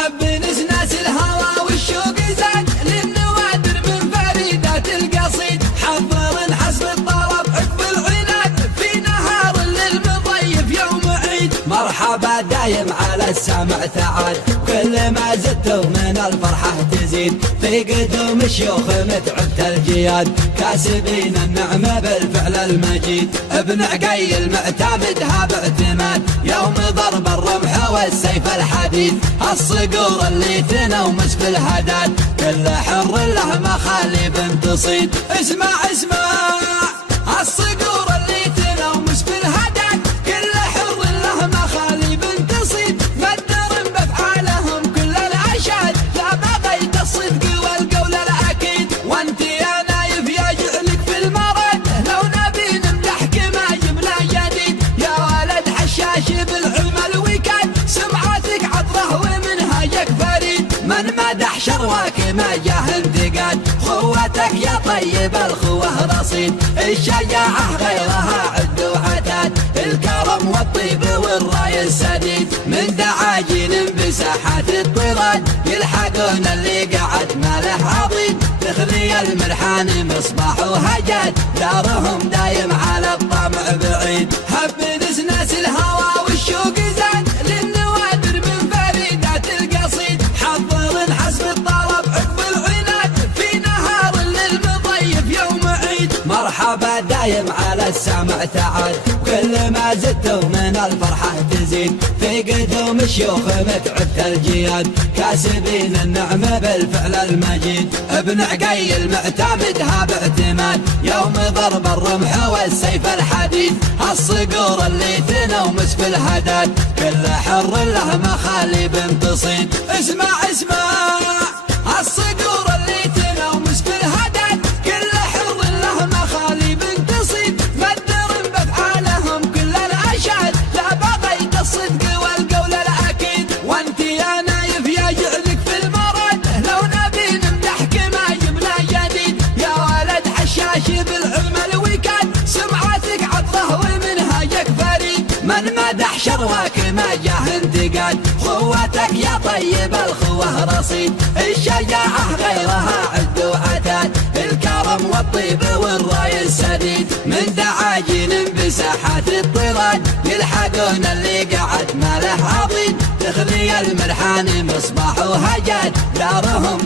حب نسناس الهوى والشوق زاد للنوادر من فريدات القصيد. حضر حسب الطلب عقب العناد في نهار للمضيف يوم عيد. مرحبا دايم على السمع تعال كل ما زدتوا من الفرحة تزيد. في قدوم الشيوخ متعبت الجياد كاسبين النعمة بالفعل المجيد. ابن عقيل معتمدها باعتماد يوم ضرب الرمح والسيف الحديد. الصقور اللي تنومس في الهداد كل حر له مخالب تصيد. اسمع الصقور اللي تنومس في الهداد كل حر له مخالب تصيد. مدر بافعالهم كل العشاد لا بغيت الصدق والقول الاكيد. وانت يا نايف يجعلك في المرد لو نبي نمدحك ما جبنا جديد. يا ولد حشاش بالعلم الوكاد سمعتك عطره ومنهجك فريد. من مدح شرواك ما جاه انتقاد خوتك يا طيب الخوه رصيد. الشجاعة غيرها عد وعتاد الكرم والطيب والراي السديد. من دعاجين بساحات الطراد يلحقون اللي قعد ما له عضيد. تخلي المرحان مصباح وهجاد دارهم دايم على الطمع بعيد. هب نسناس الهوى والشوق زاد للنوادر من فريدات القصيد. حضر حسب الطلب عقب العناد في نهار للمضيف يوم عيد. مرحبا دايم على السمع تعال كل ما زدتوا من الفرحة تزيد. في قدوم الشيوخ متعبت الجياد كاسبين النعمة بالفعل المجيد. ابن عقيل معتمدها باعتماد يوم ضرب الرمح والسيف الحديد. الصقور اللي تنومس في الهداد كل حر له مخالب تصيد. اسمع الصقور اللي تنومس في الهداد كل حر له مخالب تصيد. مدر بافعالهم كل العشاد لا بغيت الصدق والقول الاكيد. وانت يا نايف يجعلك في المرد لو نبي نمدحك ما جبنا جديد. يا ولد حشاش بالعلم الوكاد سمعتك عطره ومنهجك فريد. من مدح شرواك ما جاه انتقاد خوتك يا طيب الخوه رصيد. الشجاعة غيرها عد وعتاد الكرم والطيب والراي السديد. من دعاجين بساحات الطراد يلحقون اللي قعد ما له عضيد. تخلي المرحان مصباح وهجاد دارهم